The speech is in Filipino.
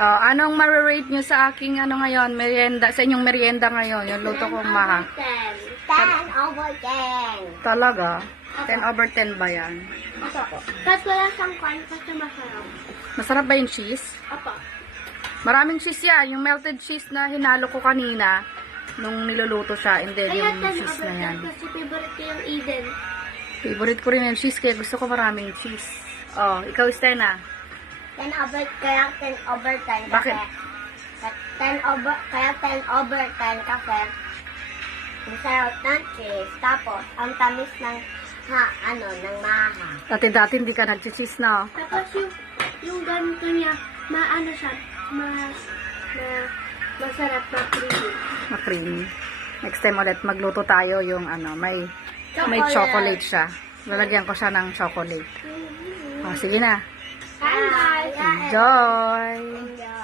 Anong ma-rate nyo sa aking ano ngayon, merienda, sa inyong merienda ngayon, yung luto kong maha? 10 over 10. Talaga? 10 over 10 ba yan? Opo. Kahit wala siyang kain kasi masarap. Masarap ba yung cheese? Opo. Maraming cheese yan. Yung melted cheese na hinalo ko kanina, nung niluluto siya, and then Kaya yung 10 cheese over na 10 yan. kasi favorite ko yung Eden. Favorite ko rin yung cheese, kaya gusto ko maraming cheese. Oh, ikaw, Stena. 10 over, kaya 10 over 10 kasi. Bakit? Kaya 10 over 10 kasi masarap ng cheese. Tapos, ang tamis ng ng maha. Dati-dati hindi ka nag-cheese na. Tapos yung ganito niya, maano siya, masarap na creamy. Ma-creamy. Next time ulit, magluto tayo yung ano, may chocolate siya. Lalagyan ko siya ng chocolate. Oh, sige na. Bye! Enjoy! Enjoy!